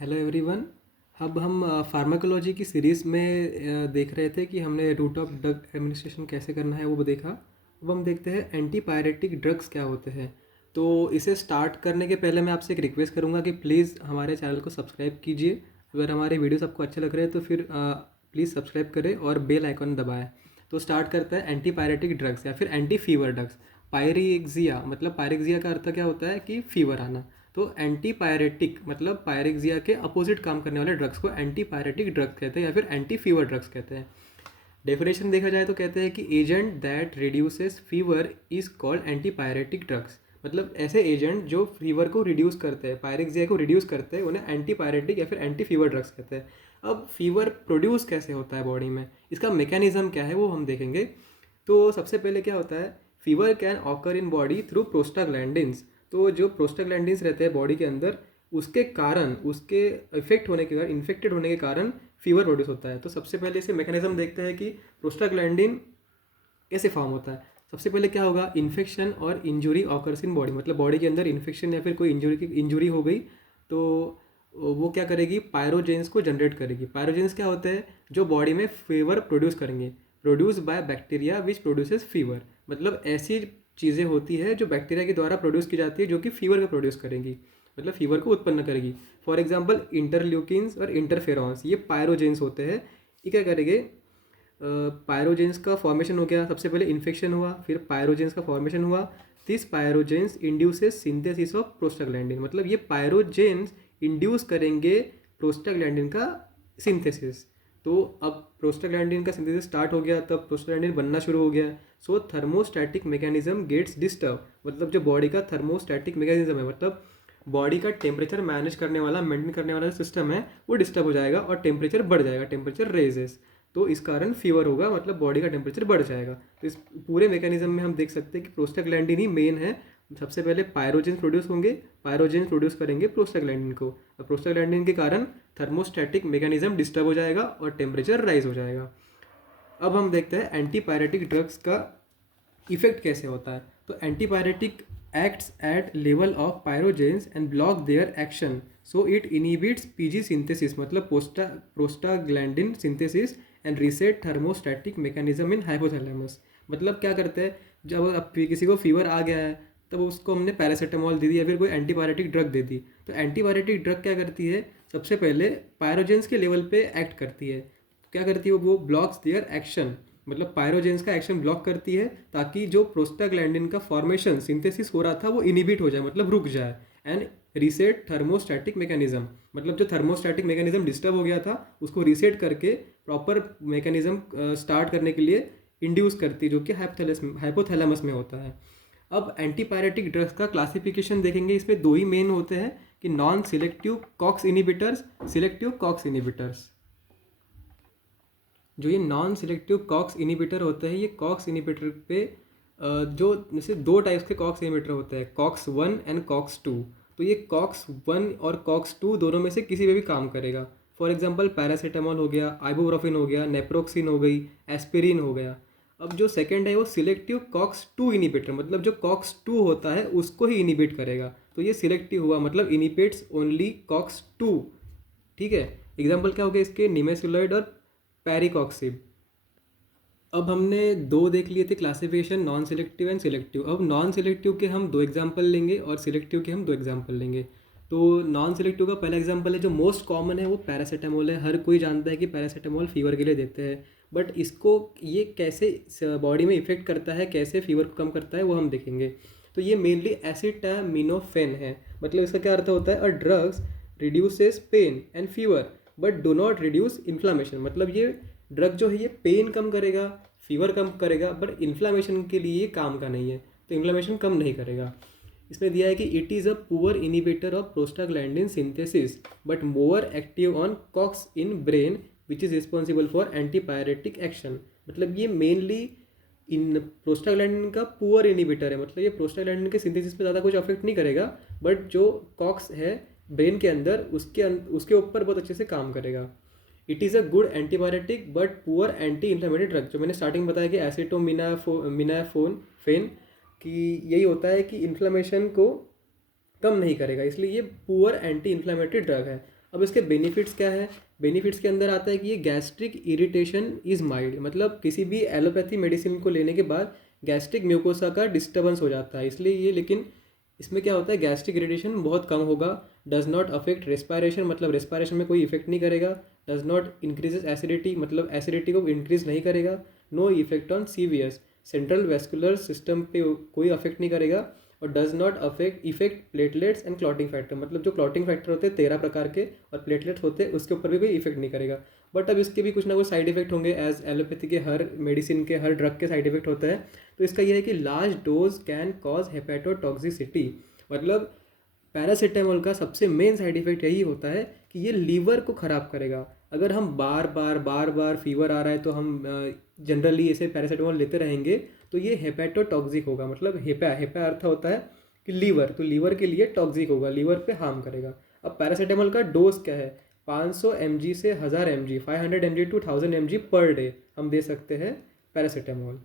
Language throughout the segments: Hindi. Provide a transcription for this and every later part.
Hello everyone. अब हम फार्माकोलॉजी की सीरीज़ में देख रहे थे कि हमने रूट ऑफ ड्रग एडमिनिस्ट्रेशन कैसे करना है वो देखा। अब हम देखते हैं एंटीपायरेटिक ड्रग्स क्या होते हैं। तो इसे स्टार्ट करने के पहले मैं आपसे एक रिक्वेस्ट करूंगा कि प्लीज़ हमारे चैनल को सब्सक्राइब कीजिए। अगर हमारे वीडियोस आपको अच्छे लग रहे हैं तो फिर प्लीज़ सब्सक्राइब करें और बेल आइकन दबाएं। तो स्टार्ट करता है एंटीपायरेटिक ड्रग्स या फिर एंटी फीवर ड्रग्स। पायरेक्सिया मतलब पायरेक्सिया का अर्थ क्या होता है कि फीवर आना। तो एंटीपायरेटिक मतलब पायरेक्सिया के अपोजिट काम करने वाले ड्रग्स को एंटीपायरेटिक ड्रग्स कहते हैं या फिर एंटी फीवर ड्रग्स कहते हैं। डेफिनेशन देखा जाए तो कहते हैं कि agent that reduces fever is called antipyretic drugs. मतलब ऐसे एजेंट जो फीवर को रिड्यूस करते हैं, पायरेक्सिया को रिड्यूस करते हैं, उन्हें एंटीपायरेटिक या फिर एंटी फीवर ड्रग्स कहते हैं। अब फीवर प्रोड्यूस कैसे होता है बॉडी में, इसका मैकेनिज्म क्या है वो हम देखेंगे। तो सबसे पहले क्या होता है, fever can occur in body through prostaglandins. तो जो प्रोस्टाग्लैंडिन्स रहते हैं बॉडी के अंदर, उसके कारण, उसके इफेक्ट होने के कारण, इन्फेक्टेड होने के कारण फीवर प्रोड्यूस होता है। तो सबसे पहले इसे मैकेनिज्म देखते हैं कि प्रोस्टाग्लैंडिन कैसे फॉर्म होता है। सबसे पहले क्या होगा, इन्फेक्शन और इंजुरी ऑकर्स इन बॉडी। मतलब बॉडी के अंदर इन्फेक्शन या फिर कोई इंजुरी हो गई तो वो क्या करेगी, पायरोजेंस को जनरेट करेगी। पायरोजेंस क्या होते हैं, जो बॉडी में फीवर प्रोड्यूस करेंगे। Produce by bacteria which produces fever. मतलब ऐसी चीज़ें होती है जो बैक्टीरिया के द्वारा प्रोड्यूस की जाती है जो कि फीवर को प्रोड्यूस करेंगी, मतलब फीवर को उत्पन्न करेगी। फॉर एग्जाम्पल इंटरल्यूकिन्स और इंटरफेरॉन्स, ये पायरोजेंस होते हैं। ये क्या करेंगे, पायरोजेंस का फॉर्मेशन हो गया। सबसे पहले इन्फेक्शन हुआ, फिर पायरोजेंस का फॉर्मेशन हुआ। This pyrogens induces synthesis of prostaglandin. मतलब ये पायरोजेंस इंड्यूस करेंगे प्रोस्टाग्लैंडिन का सिंथेसिस। तो अब प्रोस्टाग्लैंडिन का सिंथेसिस स्टार्ट हो गया, तब प्रोस्टाग्लैंडिन बनना शुरू हो गया। सो थर्मोस्टैटिक मैकेनिज्म गेट्स डिस्टर्ब। मतलब जो बॉडी का थर्मोस्टैटिक मैकेनिज्म है, मतलब बॉडी का टेम्परेचर मैनेज करने वाला, मेंटेन करने वाला सिस्टम है, वो डिस्टर्ब हो जाएगा और टेम्परेचर बढ़ जाएगा, टेम्परेचर रेजेस। तो इस कारण फीवर होगा, मतलब बॉडी का टेम्परेचर बढ़ जाएगा। तो इस पूरे मैकेनिज्म में हम देख सकते हैं कि प्रोस्टाग्लैंडिन ही मेन है। सबसे पहले पायरोजेंस प्रोड्यूस होंगे, पायरोजेंस प्रोड्यूस करेंगे प्रोस्टाग्लैंडिन को, और प्रोस्टाग्लैंडिन के कारण थर्मोस्टैटिक मैकेनिज्म डिस्टर्ब हो जाएगा और टेम्परेचर राइज हो जाएगा। अब हम देखते हैं एंटीपायरेटिक ड्रग्स का इफेक्ट कैसे होता है। तो antipyretic acts at level of pyrogens and block their action, so it inhibits pg synthesis मतलब prostaglandin synthesis and reset thermostatic mechanism in hypothalamus। मतलब क्या करते हैं, जब अब किसी को फीवर आ गया है तब उसको हमने पैरासीटामोल दे दी या फिर कोई एंटीबायोटिक ड्रग दे दी। तो एंटीबायोटिक ड्रग क्या करती है, सबसे पहले पायरोजेंस के लेवल पे एक्ट करती है। क्या करती है वो ब्लॉक्स देयर एक्शन, मतलब पायरोजेंस का एक्शन ब्लॉक करती है, ताकि जो प्रोस्टाग्लैंडिन का फॉर्मेशन सिंथेसिस हो रहा था वो इनिबिट हो जाए, मतलब रुक जाए। एंड रीसेट थर्मोस्टैटिक मैकेनिज्म, मतलब जो थर्मोस्टैटिक मैकेनिज्म डिस्टर्ब हो गया था उसको रीसेट करके प्रॉपर मैकेनिज्म स्टार्ट करने के लिए इंड्यूस करती है, जो कि हाइपोथैलेमस में होता है। अब एंटीपायरेटिक ड्रग्स का क्लासिफिकेशन देखेंगे। इसमें दो ही मेन होते हैं कि non selective COX inhibitors, selective COX inhibitors. जो ये नॉन सिलेक्टिव कॉक्स इनिबिटर होते हैं, ये कॉक्स इनिबिटर पे जो जैसे दो टाइप्स के कॉक्स इनिबिटर होते हैं, कॉक्स 1 एंड कॉक्स 2। तो ये कॉक्स 1 और कॉक्स 2 दोनों में से किसी पे भी काम करेगा। फॉर एग्जांपल पैरासीटामोल हो गया, आइबुप्रोफेन हो गया, नेप्रोक्सिन हो गई, एस्पिरिन हो गया। अब जो सेकंड है वो सिलेक्टिव कॉक्स 2 इनिबिटर, मतलब जो कॉक्स 2 होता है उसको ही इनिबिट करेगा। तो ये सिलेक्टिव हुआ, मतलब इनिबिट्स ओनली कॉक्स 2। ठीक है, एग्जाम्पल क्या हो गया इसके, निमेसुलाइड और पैरिकॉक्सिब। अब हमने दो देख लिए थे classification, non selective and selective. अब नॉन सिलेक्टिव के हम दो एग्जांपल लेंगे और सिलेक्टिव के हम दो एग्जांपल लेंगे। तो नॉन सिलेक्टिव का पहला एग्जांपल है, जो मोस्ट कॉमन है, वो पैरासीटामोल है। हर कोई जानता है कि पैरासीटामोल फीवर के लिए देते हैं, बट इसको ये कैसे बॉडी में इफेक्ट करता है, कैसे फीवर को कम करता है, वो हम देखेंगे। तो ये मेनली एसिटामिनोफेन है। मतलब इसका क्या अर्थ होता है, a drugs reduces pain and fever but do not reduce inflammation. मतलब ये ड्रग जो है ये पेन कम करेगा, फीवर कम करेगा, बट इन्फ्लामेशन के लिए ये काम का नहीं है, तो इन्फ्लामेशन कम नहीं करेगा। इसमें दिया है कि it is a poor inhibitor of prostaglandin synthesis but more active on COX in brain which is responsible for antipyretic action. मतलब ये मेनली इन प्रोस्टाग्लैंडिन का पुअर इनिबिटर है, मतलब ये प्रोस्टाग्लैंडिन के सिंथेसिस पे ज़्यादा कुछ अफेक्ट नहीं करेगा, बट जो कॉक्स है ब्रेन के अंदर उसके ऊपर बहुत अच्छे से काम करेगा। It is a good antibiotic but poor anti inflammatory drug. जो मैंने स्टार्टिंग बताया कि एसिटोमिनाफोन फेन कि यही होता है कि इन्फ्लेमेशन को कम नहीं करेगा, इसलिए ये पुअर एंटी इन्फ्लेमेटरी ड्रग है। अब इसके बेनिफिट्स क्या है? बेनिफिट्स के अंदर आता है कि ये गैस्ट्रिक इरिटेशन इज़ माइल्ड, मतलब किसी भी एलोपैथी मेडिसिन को लेने के बाद गैस्ट्रिक म्यूकोसा का डिस्टर्बेंस हो जाता है, इसलिए ये, लेकिन इसमें क्या होता है, गैस्ट्रिक इरिटेशन बहुत कम होगा। डज नॉट अफेक्ट रेस्पायरेशन, मतलब रेस्पायरेशन में कोई इफेक्ट नहीं करेगा। डज नॉट इंक्रीजेस एसिडिटी, मतलब एसिडिटी को इंक्रीज नहीं करेगा। No effect on CVS, central vascular system पे कोई अफेक्ट नहीं करेगा। और does not affect effect platelets and clotting factor, मतलब जो क्लॉटिंग फैक्टर होते हैं 13 प्रकार के और प्लेटलेट्स होते हैं उसके ऊपर भी कोई इफेक्ट नहीं करेगा। बट अब इसके भी कुछ ना कुछ साइड इफेक्ट होंगे, एज एलोपैथी के हर मेडिसिन के हर ड्रग के साइड इफेक्ट होता है। तो इसका यह है कि large dose can cause hepatotoxicity, मतलब पैरासीटामोल का सबसे मेन साइड इफेक्ट यही होता है कि ये लीवर को ख़राब करेगा। अगर हम बार बार फीवर आ रहा है तो हम जनरली ऐसे पैरासीटामोल लेते रहेंगे तो ये हेपेटोटॉक्सिक होगा, मतलब हेपा अर्थ होता है कि लीवर, तो लीवर के लिए टॉक्सिक होगा, लीवर पे हार्म करेगा। अब पैरासीटामोल का डोज क्या है? 500 mg से 1000 mg, 500 mg to 1000 mg per day हम दे सकते हैं पैरासीटामोल।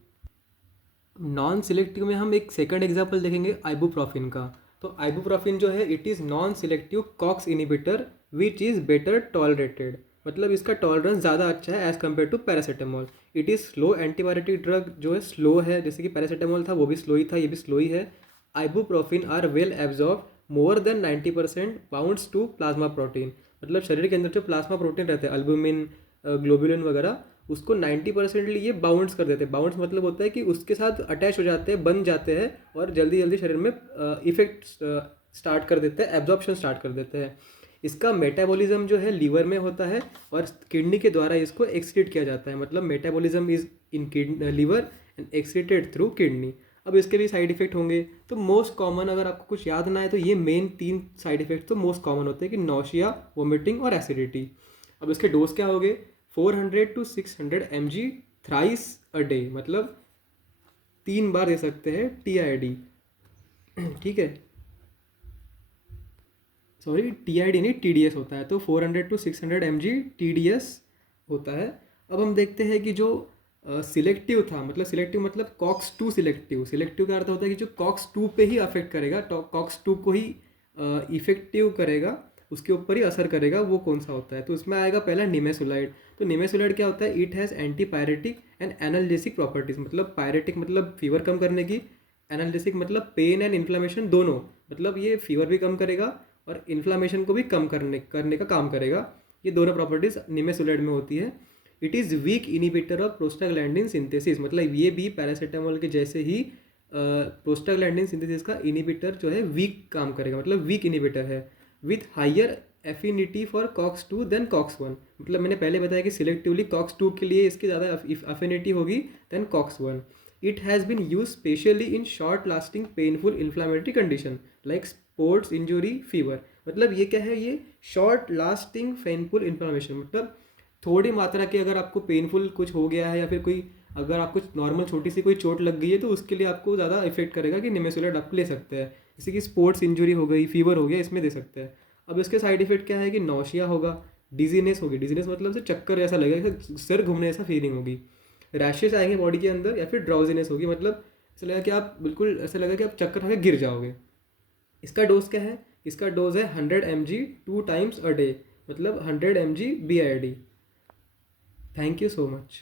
नॉन सिलेक्टिव में हम एक सेकंड एग्जांपल देखेंगे आइबुप्रोफिन का। तो आइबुप्रोफिन जो है it is non selective COX inhibitor which is better tolerated, मतलब इसका टॉलरेंस ज़्यादा अच्छा है as compare to paracetamol. It is slow antibiotic drug, जो है स्लो है, जैसे कि पैरासीटामोल था वो भी स्लो ही था, ये भी स्लो ही है। Ibuprofen are well absorb, more than 90% bounds to plasma protein, मतलब शरीर के अंदर जो प्लाज्मा प्रोटीन रहते हैं अल्बुमिन, ग्लोबुलिन वगैरह, उसको 90% ये बाउंड्स कर देते हैं। बाउंड्स मतलब होता है कि उसके साथ अटैच हो जाते हैं, बन जाते हैं और जल्दी जल्दी शरीर में इफेक्ट स्टार्ट कर देते हैं, एब्जॉर्प्शन स्टार्ट कर देते हैं। इसका मेटाबॉलिज्म जो है लीवर में होता है और किडनी के द्वारा इसको एक्सक्रीट किया जाता है, मतलब metabolism is in liver and excreted through kidney. अब इसके भी साइड इफेक्ट होंगे, तो मोस्ट कॉमन अगर आपको कुछ याद ना है तो ये मेन 3 साइड इफेक्ट तो मोस्ट कॉमन होते हैं कि नौशिया, वोमिटिंग और एसिडिटी। अब इसके डोज क्या हो गए? 400 to 600 mg thrice a day, मतलब 3 बार दे सकते हैं TID। ठीक है, सॉरी TID नहीं TDS होता है, तो 400 to 600 mg TDS होता है। अब हम देखते हैं कि जो सिलेक्टिव था, मतलब सिलेक्टिव मतलब COX-2 सिलेक्टिव, सिलेक्टिव का अर्थ होता है कि जो COX-2 पे ही अफेक्ट करेगा, तो COX-2 को ही इफेक्टिव करेगा, उसके ऊपर ही असर करेगा, वो कौन सा होता है? तो उसमें आएगा पहला निमेसुलाइड। तो निमेसुलाइड क्या होता है? It has anti pyretic and analgesic properties, मतलब पायरेटिक मतलब फीवर कम करने की, एनाल्जेसिक मतलब पेन एंड इन्फ्लामेशन दोनों, मतलब ये फीवर भी कम करेगा और इन्फ्लामेशन को भी कम करने का काम करेगा। ये दोनों प्रॉपर्टीज निमेसुलाइड में होती है। It is weak inhibitor of prostaglandin synthesis, मतलब ये भी पैरासीटामोल के जैसे ही प्रोस्टाग्लैंडिन सिंथेसिस का इनिबिटर जो है वीक काम करेगा, मतलब वीक इनिबिटर है। With higher affinity for COX-2 than COX-1, मतलब मैंने पहले बताया कि सिलेक्टिवली COX-2 के लिए इसकी ज़्यादा अफिनिटी होगी than COX-1। It has been use specially in short lasting painful inflammatory condition like sports injury fever, मतलब ये क्या है? ये शॉर्ट लास्टिंग पेनफुल इन्फ्लामेशन, मतलब थोड़ी मात्रा की अगर आपको पेनफुल कुछ हो गया है या फिर कोई अगर आपको नॉर्मल छोटी सी कोई चोट लग गई है तो उसके लिए आपको ज़्यादा इफेक्ट करेगा कि निमेसुलाइड आप ले सकते हैं। जैसे कि स्पोर्ट्स इंजरी हो गई, फीवर हो गया, इसमें दे सकते हैं। अब इसके साइड इफेक्ट क्या है कि नौशिया होगा, डिजीनेस होगी, डिजीनेस मतलब से चक्कर ऐसा लगेगा, सिर घूमने ऐसा फीलिंग होगी, रैशेस आएंगे बॉडी के अंदर, या फिर ड्राउजीनेस होगी, मतलब ऐसा लगेगा कि आप बिल्कुल ऐसा लगेगा कि आप चक्कर खा के गिर जाओगे। इसका डोज क्या है? इसका डोज है 100 mg 2 times a day, मतलब 100 mg BID। Thank you so much.